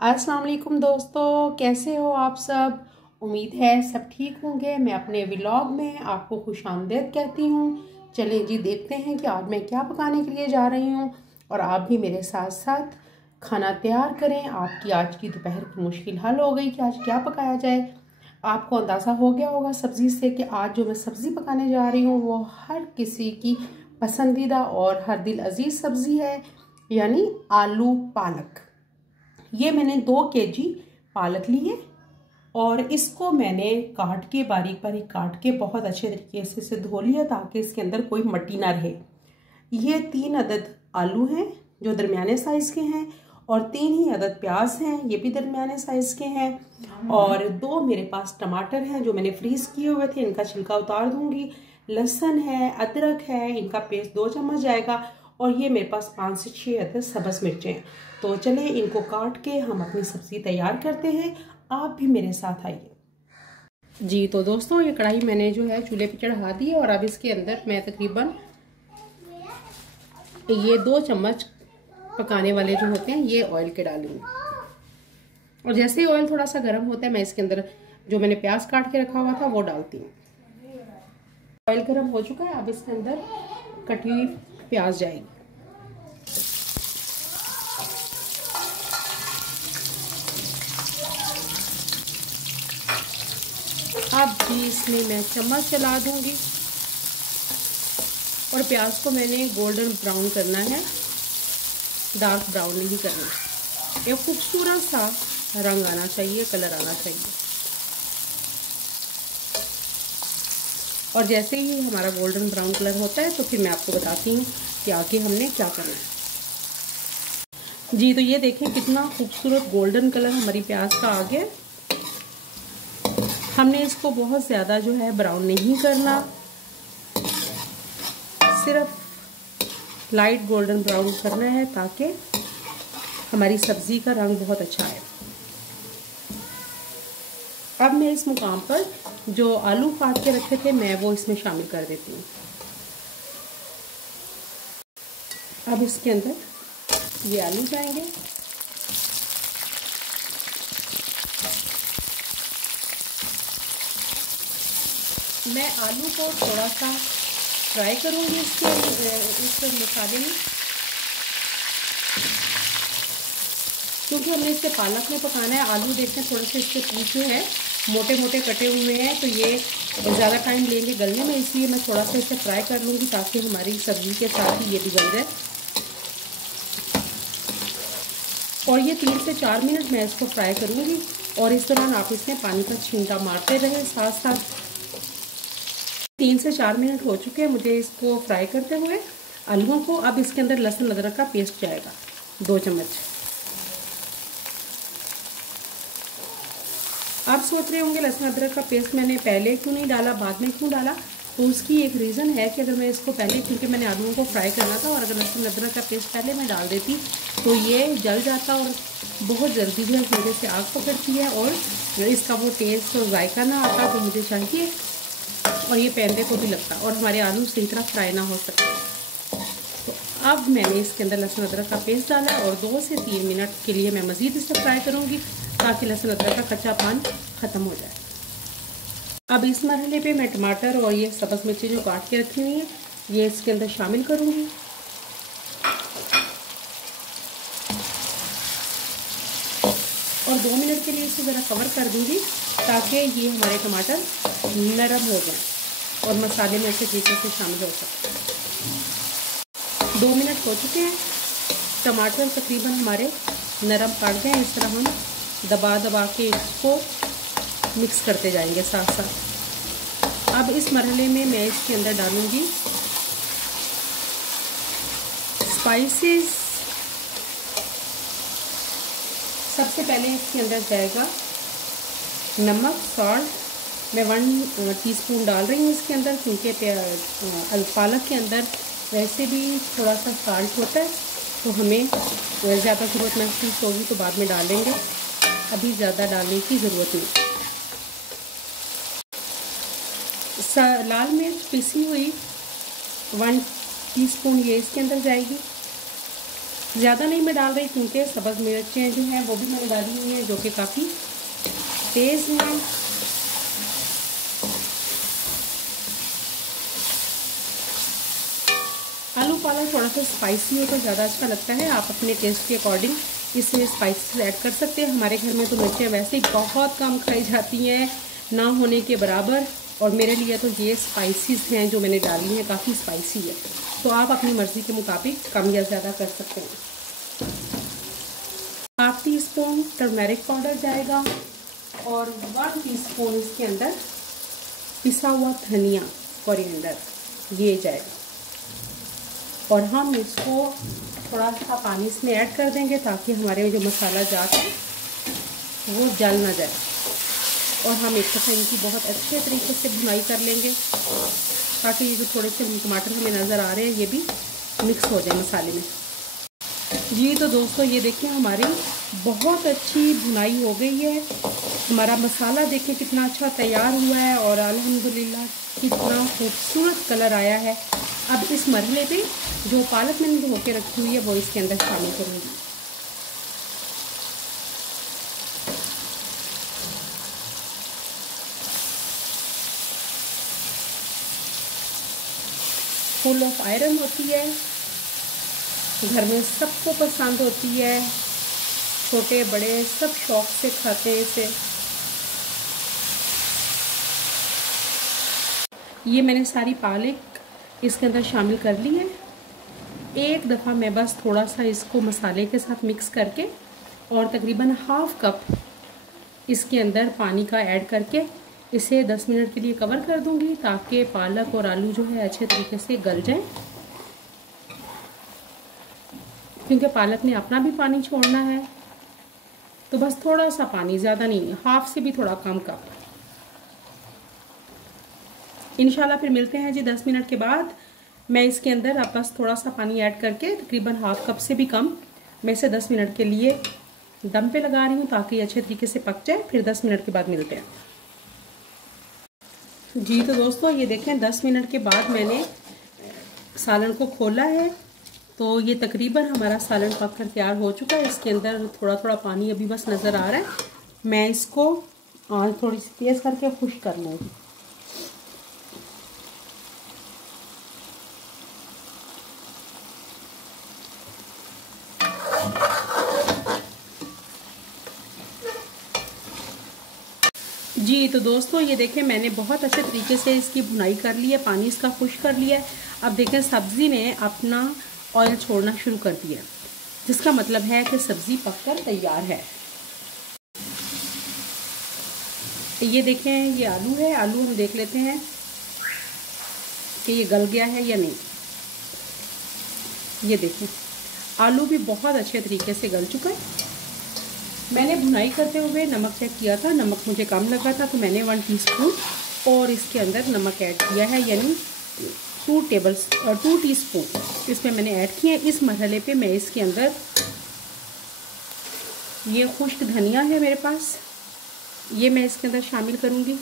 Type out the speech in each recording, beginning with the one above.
अस्सलाम वालेकुम दोस्तों, कैसे हो आप सब। उम्मीद है सब ठीक होंगे। मैं अपने व्लॉग में आपको खुशामदीद कहती हूँ। चलें जी, देखते हैं कि आज मैं क्या पकाने के लिए जा रही हूँ और आप भी मेरे साथ साथ खाना तैयार करें। आपकी आज की दोपहर की मुश्किल हल हो गई कि आज क्या पकाया जाए। आपको अंदाज़ा हो गया होगा सब्ज़ी से कि आज जो मैं सब्ज़ी पकाने जा रही हूँ वो हर किसी की पसंदीदा और हर दिल अजीज़ सब्ज़ी है, यानी आलू पालक। ये मैंने 2 केजी पालक ली है और इसको मैंने काट के बारीक बारीक काट के बहुत अच्छे तरीके से इसे धो लिया ताकि इसके अंदर कोई मट्टी ना रहे। ये 3 अदद आलू हैं जो दरमियाने साइज़ के हैं और 3 ही अदद प्याज हैं, ये भी दरमियाने साइज़ के हैं। और 2 मेरे पास टमाटर हैं जो मैंने फ्रीज़ किए हुए थे, इनका छिलका उतार दूंगी। लहसुन है, अदरक है, इनका पेस्ट 2 चम्मच जाएगा। और ये मेरे पास 5 से 6 अदद सब्ज़ मिर्चें हैं। तो चले इनको काट के हम अपनी सब्ज़ी तैयार करते हैं। आप भी मेरे साथ आइए जी। तो दोस्तों, ये कढ़ाई मैंने जो है चूल्हे पे चढ़ा दी है और अब इसके अंदर मैं तकरीबन ये 2 चम्मच पकाने वाले जो होते हैं ये ऑयल के डालूंगी। और जैसे ही ऑयल थोड़ा सा गर्म होता है मैं इसके अंदर जो मैंने प्याज काट के रखा हुआ था वो डालती हूँ। ऑयल गर्म हो चुका है, अब इसके अंदर कटी हुई प्याज जाएगी। अब भी इसमें मैं चम्मच चला दूंगी और प्याज को मैंने गोल्डन ब्राउन करना है, डार्क ब्राउन नहीं करना। एक खूबसूरत सा रंग आना चाहिए, कलर आना चाहिए। और जैसे ही हमारा गोल्डन ब्राउन कलर होता है तो फिर मैं आपको बताती हूँ कि आगे हमने क्या करना है जी। तो ये देखें कितना खूबसूरत गोल्डन कलर हमारी प्याज का आ गया। हमने इसको बहुत ज़्यादा जो है ब्राउन नहीं करना, सिर्फ लाइट गोल्डन ब्राउन करना है ताकि हमारी सब्ज़ी का रंग बहुत अच्छा आए। अब मैं इस मुकाम पर जो आलू काट के रखे थे मैं वो इसमें शामिल कर देती हूँ। अब इसके अंदर ये आलू जाएंगे। मैं आलू को थोड़ा सा फ्राई करूँगी इस मसाले में, क्योंकि हमने इससे पालक में पकाना है। आलू देखते हैं थोड़े से इसके पीस जो है मोटे मोटे कटे हुए हैं तो ये ज़्यादा टाइम लेंगे गलने में, इसलिए मैं थोड़ा सा इसे फ्राई कर लूँगी ताकि हमारी सब्ज़ी के साथ ही ये भी गल जाए। और ये 3 से 4 मिनट मैं इसको फ्राई करूँगी और इस दौरान आप इसमें पानी का छींटा मारते रहें साथ साथ। 3 से 4 मिनट हो चुके हैं मुझे इसको फ्राई करते हुए आलूओं को। अब इसके अंदर लहसुन अदरक का पेस्ट जाएगा 2 चम्मच। आप सोच रहे होंगे लहसुन अदरक का पेस्ट मैंने पहले क्यों नहीं डाला, बाद में क्यों डाला। तो उसकी एक रीज़न है कि अगर मैं इसको पहले, क्योंकि मैंने आलूओं को फ्राई करना था और अगर लहसुन अदरक का पेस्ट पहले मैं डाल देती तो ये जल जाता और बहुत जल्दी जो है मेरे से आग पकड़ती है और इसका वो टेस्ट और जायका ना आता जो मुझे चाहिए और ये पैंदे को भी लगता और हमारे आलू सही तरह फ्राई ना हो सकते। तो अब मैंने इसके अंदर लहसुन अदरक का पेस्ट डाला और 2 से 3 मिनट के लिए मैं मज़ीद इसे फ्राई करूँगी ताकि लहसुन अदरक का कच्चापन ख़त्म हो जाए। अब इस मरहले पे मैं टमाटर और ये सब्ज़ मिर्ची जो काट के रखी हुई है ये इसके अंदर शामिल करूँगी। और 2 मिनट के लिए इसे ज़रा कवर कर दूँगी ताकि ये हमारे टमाटर नरम हो जाए और मसाले में से तरीके से शामिल हो सके। 2 मिनट हो चुके हैं, टमाटर तकरीबन हमारे नरम पड़ गए हैं। इस तरह हम दबा दबा के इसको मिक्स करते जाएंगे साथ साथ। अब इस मरहले में मैं इसके अंदर डालूंगी स्पाइसेस। सबसे पहले इसके अंदर जाएगा नमक, सॉल्ट। मैं 1 टीस्पून डाल रही हूँ इसके अंदर क्योंकि पालक के अंदर वैसे भी थोड़ा सा सॉल्ट होता है तो हमें ज़्यादा ज़रूरत महसूस होगी तो बाद में डालेंगे, अभी ज़्यादा डालने की ज़रूरत नहीं। लाल मिर्च पिसी हुई 1 टीस्पून ये इसके अंदर जाएगी। ज़्यादा नहीं मैं डाल रही क्योंकि सब्ज़ मिर्चें जो हैं वो भी मैंने डाली हुई हैं जो कि काफ़ी तेज़ हैं। आलू पालक थोड़ा सा स्पाइसी हो तो ज़्यादा अच्छा लगता है। आप अपने टेस्ट के अकॉर्डिंग इसमें स्पाइसेस ऐड कर सकते हैं। हमारे घर में तो मिर्चें वैसे ही बहुत कम खाई जाती हैं, ना होने के बराबर, और मेरे लिए तो ये स्पाइसेस हैं जो मैंने डाली हैं काफ़ी स्पाइसी है, तो आप अपनी मर्ज़ी के मुताबिक कम या ज़्यादा कर सकते हैं। 1/2 टीस्पून टर्मेरिक पाउडर जाएगा और 1 टीस्पून इसके अंदर पिसा हुआ धनिया कोरिएंडर ये जाएगा, और हम इसको थोड़ा सा पानी इसमें ऐड कर देंगे ताकि हमारे जो मसाला जात है वो जल ना जाए, और हम एक दफ़ा इनकी बहुत अच्छे तरीके से भुनाई कर लेंगे ताकि ये जो थोड़े से टमाटर हमें नज़र आ रहे हैं ये भी मिक्स हो जाए मसाले में। जी तो दोस्तों ये देखिए हमारी बहुत अच्छी भुनाई हो गई है। हमारा मसाला देखें कितना अच्छा तैयार हुआ है और अल्हम्दुलिल्लाह कितना खूबसूरत कलर आया है। अब इस मरहले पे जो पालक मैंने धो के रखी हुई है वो इसके अंदर शामिल करूँगी। फुल ऑफ आयरन होती है, घर में सबको पसंद होती है, छोटे बड़े सब शौक से खाते हैं इसे। ये मैंने सारी पालक इसके अंदर शामिल कर ली है। एक दफ़ा मैं बस थोड़ा सा इसको मसाले के साथ मिक्स करके और तकरीबन 1/2 कप इसके अंदर पानी का ऐड करके इसे 10 मिनट के लिए कवर कर दूंगी ताकि पालक और आलू जो है अच्छे तरीके से गल जाए, क्योंकि पालक ने अपना भी पानी छोड़ना है। तो बस थोड़ा सा पानी, ज़्यादा नहीं, 1/2 से भी थोड़ा कम कप। इंशाल्लाह फिर मिलते हैं जी 10 मिनट के बाद। मैं इसके अंदर अब बस थोड़ा सा पानी ऐड करके तकरीबन 1/2 कप से भी कम मैं इसे 10 मिनट के लिए दम पे लगा रही हूँ ताकि अच्छे तरीके से पक जाए। फिर 10 मिनट के बाद मिलते हैं। जी तो दोस्तों ये देखें 10 मिनट के बाद मैंने सालन को खोला है, तो ये तकरीबन हमारा सालन पक कर तैयार हो चुका है। इसके अंदर थोड़ा थोड़ा पानी अभी बस नज़र आ रहा है। मैं इसको आंच थोड़ी सी तेज़ करके खुश्क कर लूँगी। जी तो दोस्तों ये देखें मैंने बहुत अच्छे तरीके से इसकी भुनाई कर ली है, पानी इसका खुश्क कर लिया है। अब देखें सब्ज़ी ने अपना ऑयल छोड़ना शुरू कर दिया, जिसका मतलब है कि सब्ज़ी पककर तैयार है। ये देखें ये आलू है, आलू हम देख लेते हैं कि ये गल गया है या नहीं। ये देखें आलू भी बहुत अच्छे तरीके से गल चुका है। मैंने भुनाई करते हुए नमक चेक किया था, नमक मुझे कम लगा था तो मैंने 1 टीस्पून और इसके अंदर नमक ऐड किया है, यानी 2 टीस्पून इसमें मैंने ऐड किया है। इस मरहले पे मैं इसके अंदर ये खुश्क धनिया है मेरे पास, ये मैं इसके अंदर शामिल करूँगी।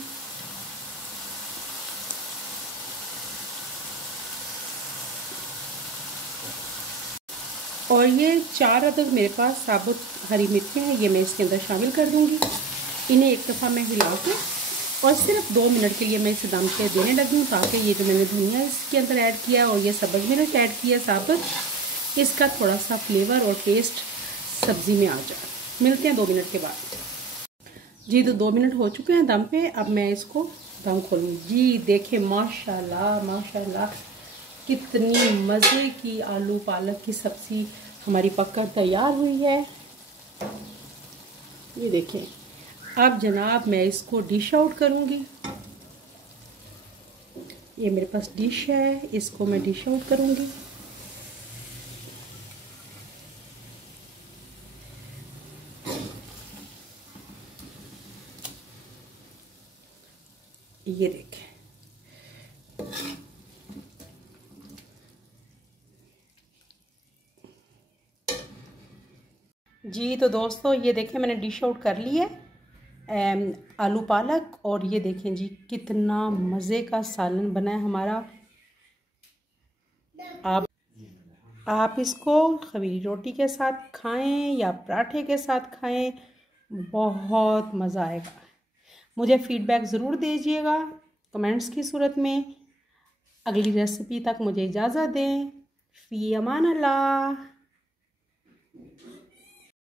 और ये 4 अदद मेरे पास साबुत हरी मिर्चें हैं, ये मैं इसके अंदर शामिल कर दूंगी। इन्हें एक दफ़ा मैं हिला के और सिर्फ 2 मिनट के लिए मैं इसे दम पे देने लगी हूँ ताकि ये जो मैंने धनिया इसके अंदर ऐड किया और ये सब्ज़ मिर्च ऐड किया साबुत, इसका थोड़ा सा फ्लेवर और टेस्ट सब्ज़ी में आ जाए। मिलते हैं 2 मिनट के बाद। जी तो 2 मिनट हो चुके हैं दम पे। अब मैं इसको दम खोलूँगी। जी देखें माशाल्लाह माशाल्लाह कितनी मज़े की आलू पालक की सब्ज़ी हमारी पककर तैयार हुई है। ये देखें अब जनाब मैं इसको डिश आउट करूँगी। ये मेरे पास डिश है, इसको मैं डिश आउट करूँगी। ये देखें जी तो दोस्तों ये देखें मैंने डिश आउट कर ली है आलू पालक, और ये देखें जी कितना मज़े का सालन बना है हमारा। आप इसको खमीरी रोटी के साथ खाएं या पराठे के साथ खाएं, बहुत मज़ा आएगा। मुझे फ़ीडबैक ज़रूर दीजिएगा कमेंट्स की सूरत में। अगली रेसिपी तक मुझे इजाज़त दें। फ़ी अमान अल्लाह।